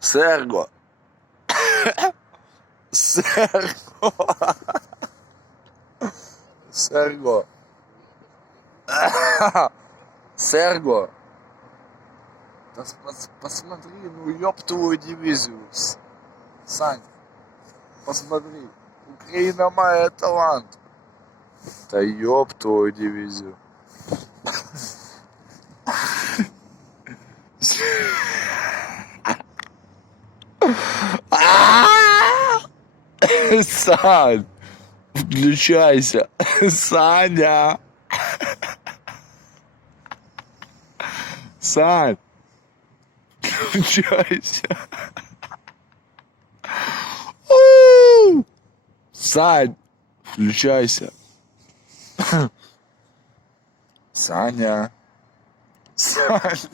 Серго. Серго. Серго. Серго. Да посмотри, ну ёб твою дивизию. Сань, посмотри. Украина має талант. Да ёб твою дивизию. Сань, включайся. Саня. Сань, включайся. Сань, включайся. Саня. Сань.